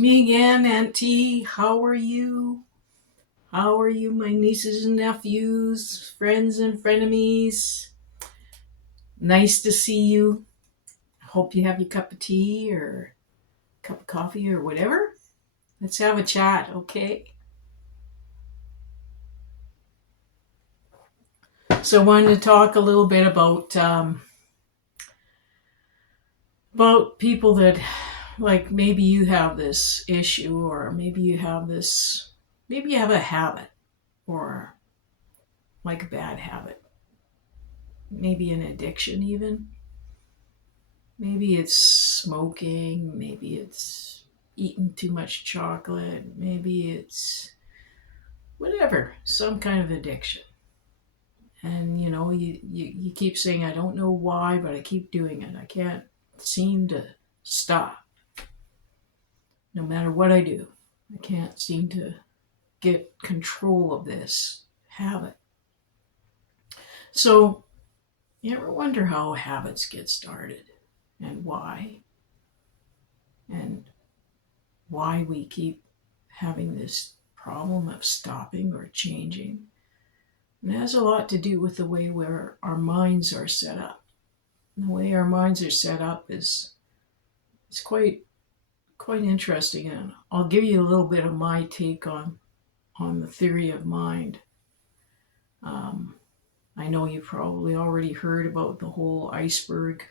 me again, Auntie. How are you? How are you, my nieces and nephews, friends and frenemies? Nice to see you. Hope you have your cup of tea or cup of coffee or whatever. Let's have a chat, okay? So, I wanted to talk a little bit about people that, like, maybe you have this issue, or maybe you have a habit, or like a bad habit, maybe an addiction even. Maybe it's smoking, maybe it's eating too much chocolate, maybe it's whatever, some kind of addiction. And you keep saying, I don't know why, but I keep doing it. I can't seem to stop. No matter what I do, I can't seem to get control of this habit. So, you ever wonder how habits get started and why? And why we keep having this problem of stopping or changing. And it has a lot to do with the way where our minds are set up. And the way our minds are set up is quite interesting, and I'll give you a little bit of my take on the theory of mind. Um, I know you've probably already heard about the whole iceberg,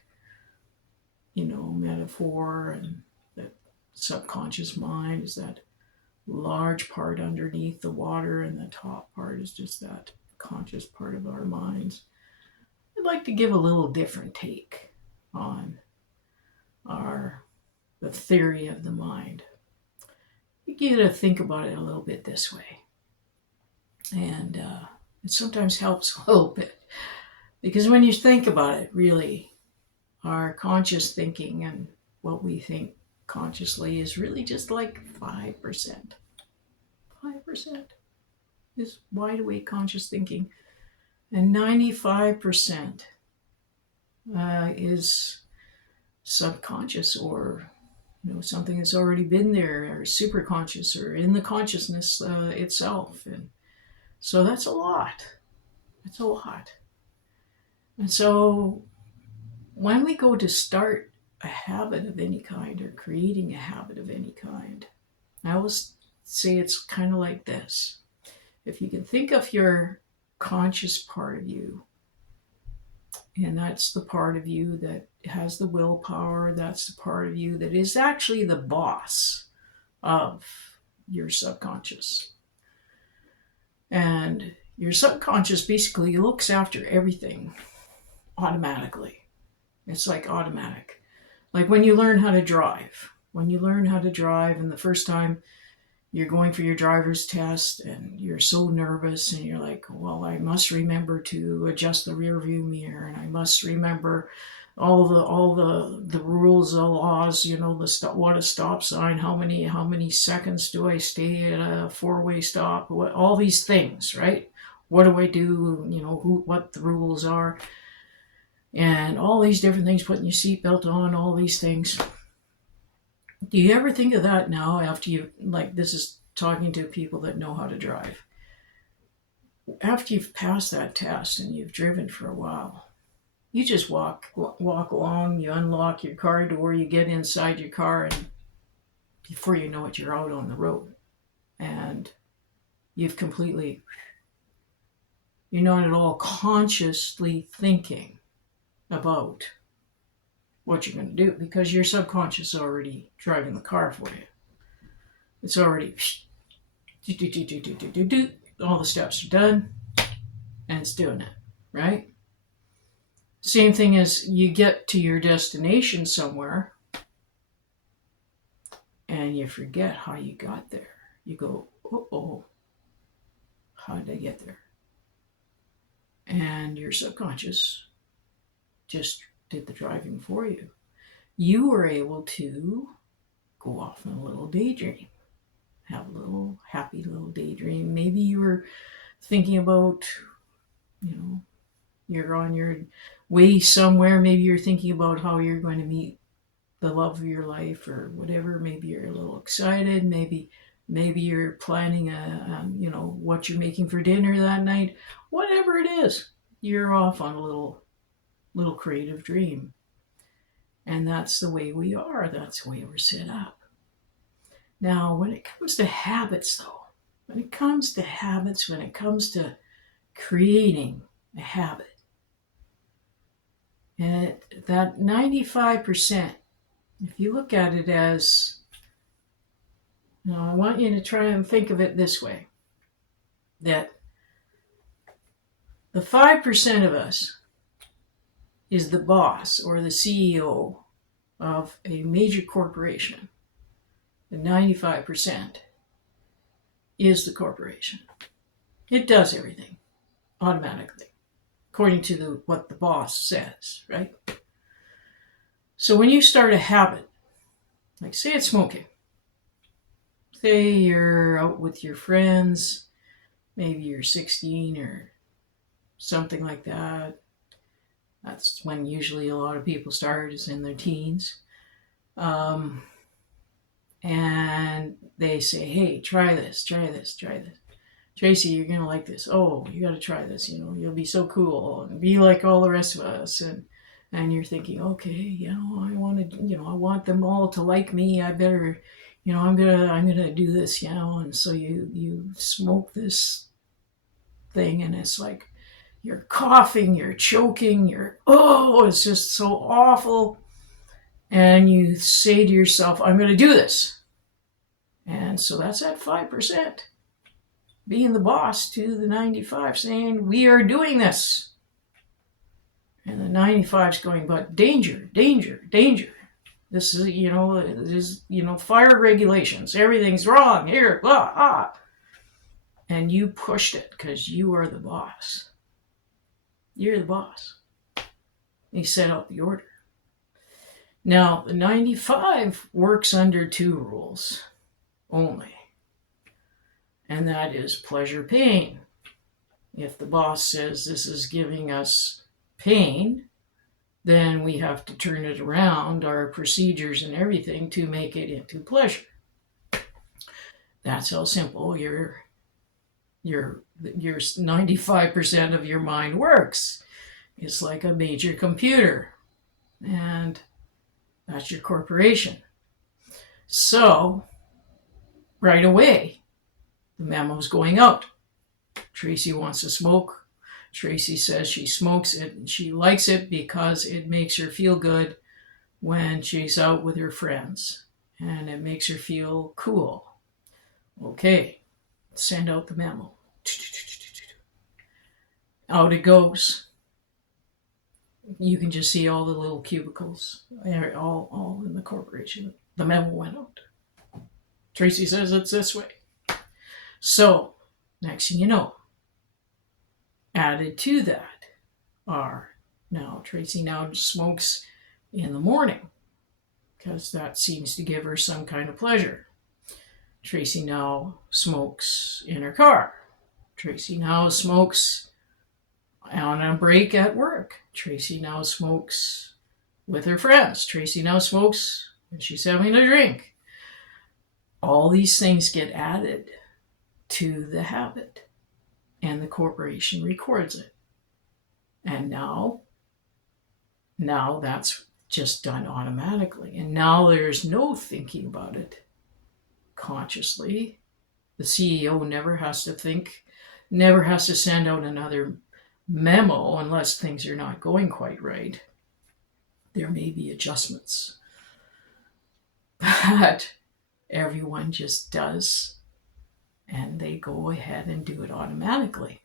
metaphor, and that subconscious mind is that large part underneath the water, and the top part is just that conscious part of our minds. I'd like to give a little different take on the theory of the mind. You get to think about it a little bit this way, and it sometimes helps a little bit, because when you think about it, really, our conscious thinking and what we think consciously is really just like 5%. 5% is wide awake conscious thinking, and 95% is subconscious, or something that's already been there, or super conscious, or in the consciousness itself. And so that's a lot. It's a lot. And so when we go to start a habit of any kind, or creating a habit of any kind, I always say it's kind of like this. If you can think of your conscious part of you, and that's the part of you that has the willpower, that's the part of you that is actually the boss of your subconscious. And your subconscious basically looks after everything automatically. It's like automatic. Like when you learn how to drive. When you learn how to drive, and the first time you're going for your driver's test, and you're so nervous, and you're like, well, I must remember to adjust the rear view mirror, and I must remember all the rules, the laws, what a stop sign, how many seconds do I stay at a four-way stop, all these things, right? What do I do? What the rules are, and all these different things, putting your seatbelt on, all these things. Do you ever think of that now, after you, like, this is talking to people that know how to drive, after you've passed that test and you've driven for a while, you just walk along, you unlock your car door, you get inside your car, and before you know it, you're out on the road. And you're not at all consciously thinking about what you're going to do, because your subconscious is already driving the car for you. It's already all the steps are done, and it's doing it, right? Same thing as you get to your destination somewhere, and you forget how you got there. You go, oh, how did I get there? And your subconscious just did the driving for you. You were able to go off on a little daydream, have a little happy little daydream. Maybe you were thinking about, you're on your way somewhere. Maybe you're thinking about how you're going to meet the love of your life or whatever. Maybe you're a little excited. Maybe you're planning what you're making for dinner that night. Whatever it is, you're off on a little creative dream. And that's the way we are. That's the way we're set up. Now, when it comes to habits, though, when it comes to creating a habit, and that 95%, if you look at it as, I want you to try and think of it this way, that the 5% of us is the boss or the CEO of a major corporation. The 95% is the corporation. It does everything automatically, according to what the boss says, right? So when you start a habit, like say it's smoking, say you're out with your friends, maybe you're 16 or something like that. That's when usually a lot of people start, is in their teens. And they say, hey, try this. Tracy, you're going to like this. Oh, you got to try this. You'll be so cool and be like all the rest of us. And you're thinking, okay, I want them all to like me. I better, I'm going to do this, And so you smoke this thing and it's like, you're coughing, you're choking, it's just so awful. And you say to yourself, I'm going to do this. And so that's at 5%. Being the boss to the 95, saying, we are doing this. And the 95 is going, but danger. This is, fire regulations. Everything's wrong here, blah, blah. And you pushed it because you are the boss. You're the boss. He set out the order. Now, the 95 works under 2 rules only. And that is pleasure, pain. If the boss says this is giving us pain, then we have to turn it around, our procedures and everything, to make it into pleasure. That's how simple your 95% of your mind works. It's like a major computer, and that's your corporation. So right away, the memo's going out. Tracy wants to smoke. Tracy says she smokes it and she likes it because it makes her feel good when she's out with her friends, and it makes her feel cool. Okay, send out the memo. Out it goes. You can just see all the little cubicles, all in the corporation. The memo went out. Tracy says it's this way. So, next thing you know, added to that are, now Tracy now smokes in the morning because that seems to give her some kind of pleasure. Tracy now smokes in her car. Tracy now smokes on a break at work. Tracy now smokes with her friends. Tracy now smokes when she's having a drink. All these things get added to the habit, and the corporation records it. And now that's just done automatically. And now there's no thinking about it consciously. The CEO never has to think, never has to send out another memo unless things are not going quite right. There may be adjustments. But everyone just does, and they go ahead and do it automatically.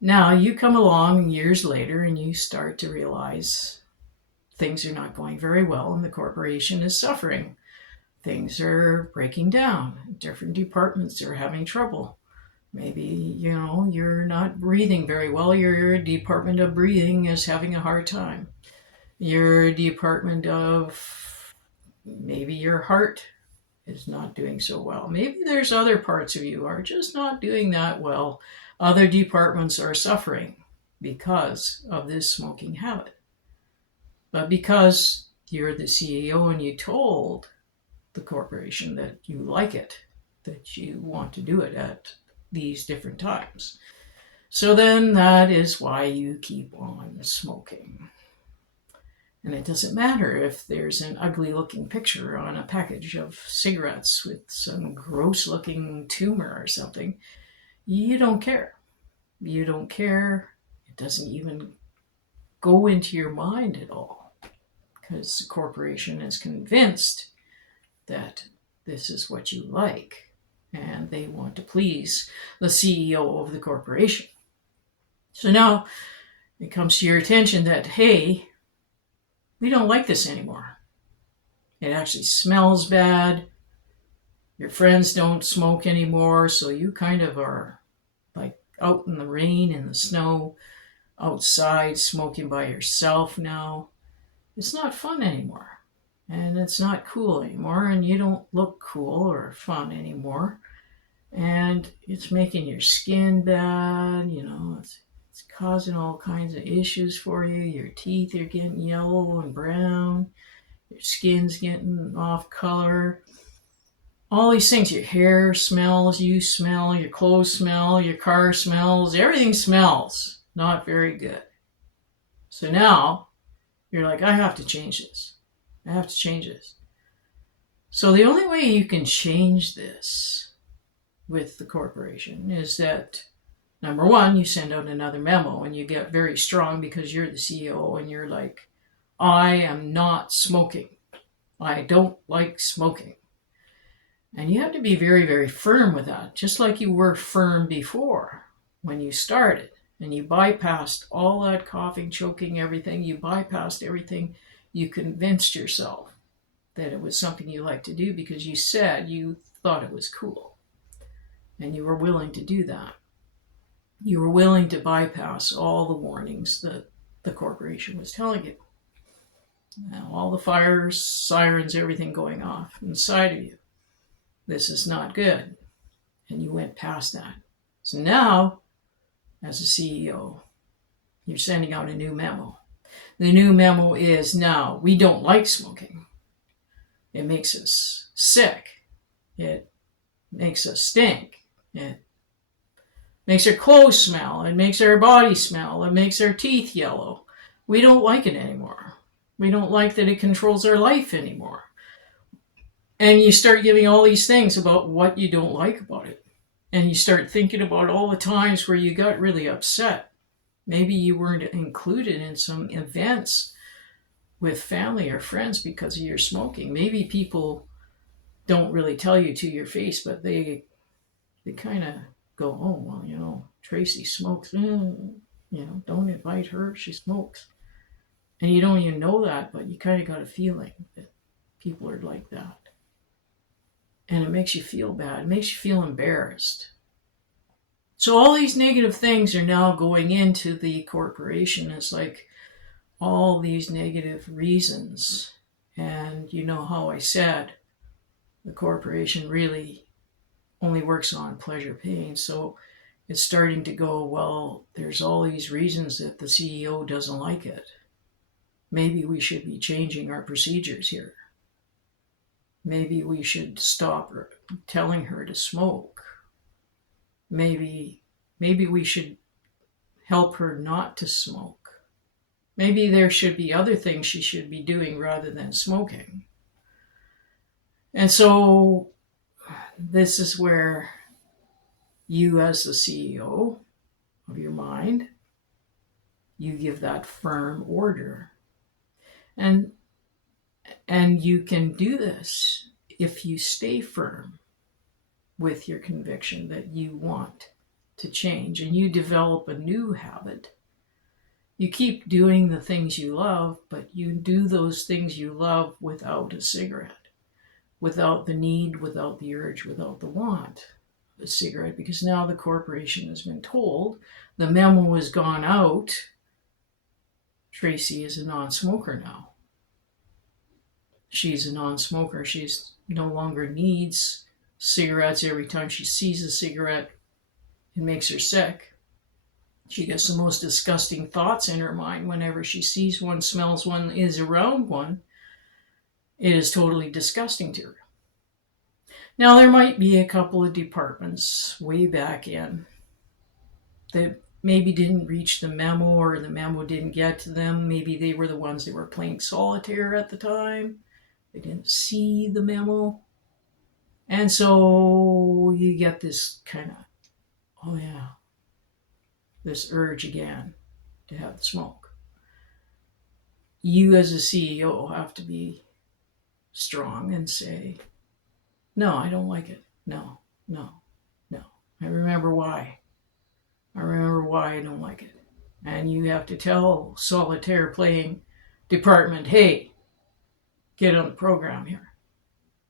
Now you come along years later and you start to realize things are not going very well and the corporation is suffering. Things are breaking down. Different departments are having trouble. Maybe, you're not breathing very well. Your department of breathing is having a hard time. Your department of, maybe your heart is not doing so well. Maybe there's other parts of you are just not doing that well. Other departments are suffering because of this smoking habit. But because you're the CEO and you told the corporation that you like it, that you want to do it at these different times. So then that is why you keep on smoking. And it doesn't matter if there's an ugly looking picture on a package of cigarettes with some gross looking tumor or something. You don't care. You don't care. It doesn't even go into your mind at all, because the corporation is convinced that this is what you like, and they want to please the CEO of the corporation. So now it comes to your attention that, hey, we don't like this anymore. It actually smells bad. Your friends don't smoke anymore, so you kind of are like out in the rain and the snow, outside smoking by yourself now. It's not fun anymore. And it's not cool anymore, and you don't look cool or fun anymore. And it's making your skin bad, it's causing all kinds of issues for you. Your teeth are getting yellow and brown. Your skin's getting off color. All these things. Your hair smells, you smell, your clothes smell, your car smells. Everything smells not very good. So now you're like, I have to change this. I have to change this. So the only way you can change this with the corporation is that, number one, you send out another memo and you get very strong because you're the CEO and you're like, I am not smoking. I don't like smoking. And you have to be very, very firm with that, just like you were firm before when you started. And you bypassed all that coughing, choking, everything. You bypassed everything. You convinced yourself that it was something you liked to do because you said you thought it was cool. And you were willing to do that. You were willing to bypass all the warnings that the corporation was telling you. Now, all the fires, sirens, everything going off inside of you. This is not good. And you went past that. So now, as a CEO, you're sending out a new memo. The new memo is, now, we don't like smoking. It makes us sick. It makes us stink. It makes our clothes smell. It makes our body smell. It makes our teeth yellow. We don't like it anymore. We don't like that it controls our life anymore. And you start giving all these things about what you don't like about it. And you start thinking about all the times where you got really upset. Maybe you weren't included in some events with family or friends because of your smoking. Maybe people don't really tell you to your face, but they kind of go, oh, well, Tracy smokes. Don't invite her. She smokes. And you don't even know that, but you kind of got a feeling that people are like that. And it makes you feel bad. It makes you feel embarrassed. So all these negative things are now going into the corporation. It's like all these negative reasons. And you know how I said the corporation really only works on pleasure pain. So it's starting to go, well, there's all these reasons that the CEO doesn't like it. Maybe we should be changing our procedures here. Maybe we should stop her telling her to smoke. Maybe we should help her not to smoke. Maybe there should be other things she should be doing rather than smoking. And so this is where you, as the CEO of your mind, you give that firm order. And you can do this if you stay firm with your conviction that you want to change and you develop a new habit. You keep doing the things you love, but you do those things you love without a cigarette, without the need, without the urge, without the want of a cigarette, because now the corporation has been told, the memo has gone out, Tracy is a non-smoker now. She's a non-smoker. She's no longer needs cigarettes. Every time she sees a cigarette, it makes her sick. She gets the most disgusting thoughts in her mind whenever she sees one, smells one, is around one. It is totally disgusting to her. Now, there might be a couple of departments way back in that maybe didn't reach the memo, or the memo didn't get to them. Maybe they were the ones that were playing solitaire at the time. They didn't see the memo. And so you get this kind of, oh yeah, this urge again to have the smoke. You as a CEO have to be strong and say, no, I don't like it. No, no, no. I remember why. I remember why I don't like it. And you have to tell solitaire playing department, hey, get on the program here.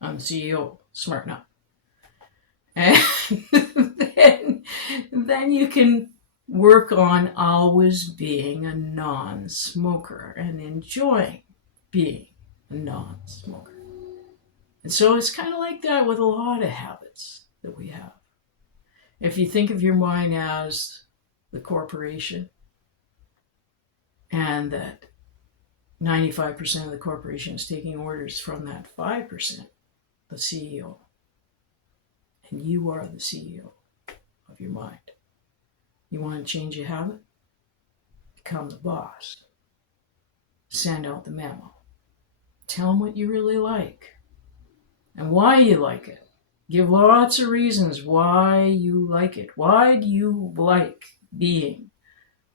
I'm the CEO. Smarten up. And then you can work on always being a non-smoker and enjoying being a non-smoker. And so it's kind of like that with a lot of habits that we have. If you think of your mind as the corporation, and that 95% of the corporation is taking orders from that 5%, the CEO, and you are the CEO of your mind. You want to change a habit? Become the boss. Send out the memo. Tell them what you really like and why you like it. Give lots of reasons why you like it. Why do you like being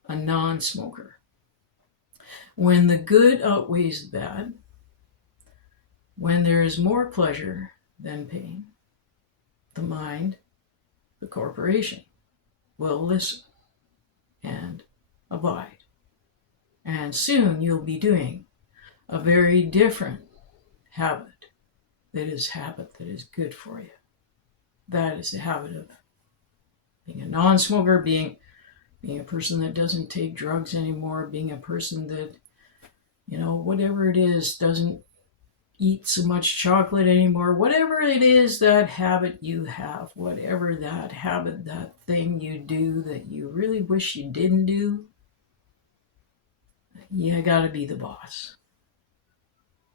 a non-smoker? When the good outweighs the bad, when there is more pleasure than pain, the mind, the corporation, will listen and abide. And soon you'll be doing a very different habit that is good for you. That is the habit of being a non-smoker, being a person that doesn't take drugs anymore, being a person that, whatever it is, doesn't eat so much chocolate anymore. Whatever it is, that habit you have, whatever that habit, that thing you do that you really wish you didn't do, you gotta be the boss.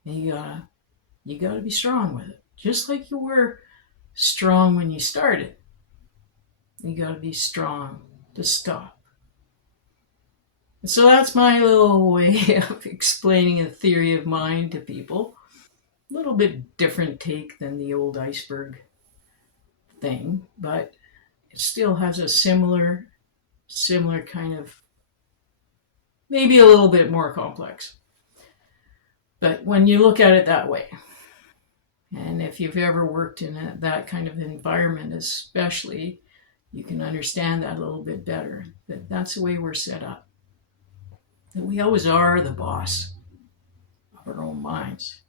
You gotta be strong with it. Just like you were strong when you started. You gotta be strong to stop. And so that's my little way of explaining a theory of mind to people. A little bit different take than the old iceberg thing, but it still has a similar kind of, maybe a little bit more complex. But when you look at it that way, and if you've ever worked in that kind of environment especially, you can understand that a little bit better. That's the way we're set up. That we always are the boss of our own minds.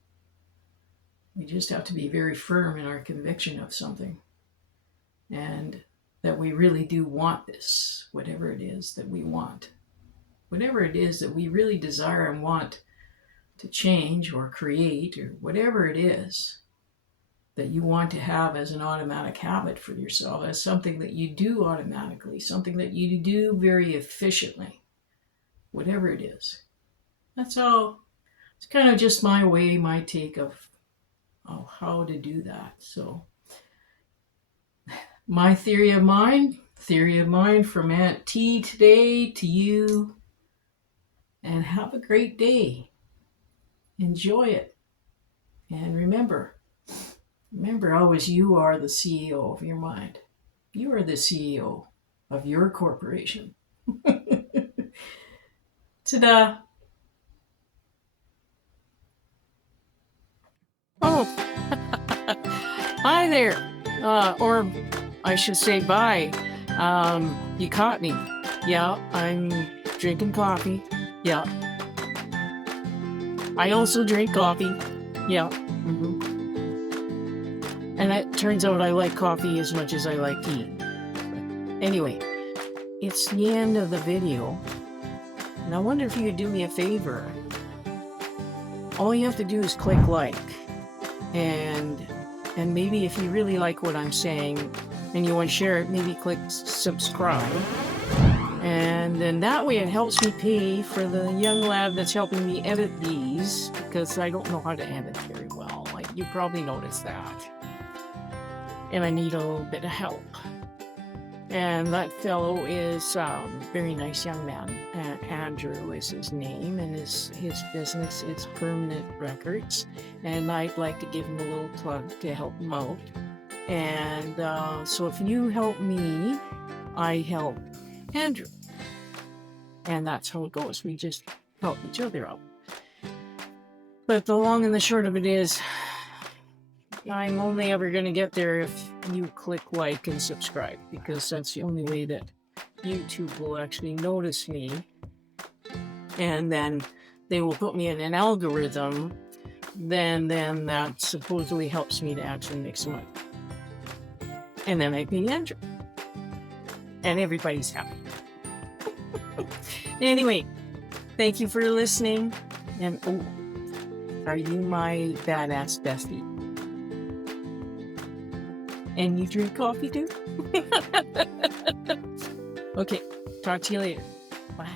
We just have to be very firm in our conviction of something. And that we really do want this, whatever it is that we want. Whatever it is that we really desire and want to change or create, or whatever it is that you want to have as an automatic habit for yourself, as something that you do automatically, something that you do very efficiently, whatever it is. That's all. It's kind of just my way, my take of how to do that. So my theory of mind from Aunt T today to you, and have a great day. Enjoy it. And remember always, you are the CEO of your mind. You are the CEO of your corporation. Ta-da! Oh, hi there. Or I should say bye. You caught me. Yeah, I'm drinking coffee. Yeah. I also drink coffee. Yeah. Mm-hmm. And it turns out I like coffee as much as I like tea. But anyway, it's the end of the video. And I wonder if you could do me a favor. All you have to do is click like. And maybe if you really like what I'm saying and you want to share it, maybe click subscribe. And then that way it helps me pay for the young lad that's helping me edit these, because I don't know how to edit very well. You probably noticed that. And I need a little bit of help. And that fellow is a very nice young man. Andrew is his name, and his business is Permanent Records. And I'd like to give him a little plug to help him out. And so if you help me, I help Andrew. And that's how it goes. We just help each other out. But the long and the short of it is, I'm only ever going to get there if you click like and subscribe, because that's the only way that YouTube will actually notice me. And then they will put me in an algorithm. Then that supposedly helps me to actually make some money. And then I pay Andrew. And everybody's happy. Anyway, thank you for listening. And are you my badass bestie? And you drink coffee too? Okay, talk to you later. Bye.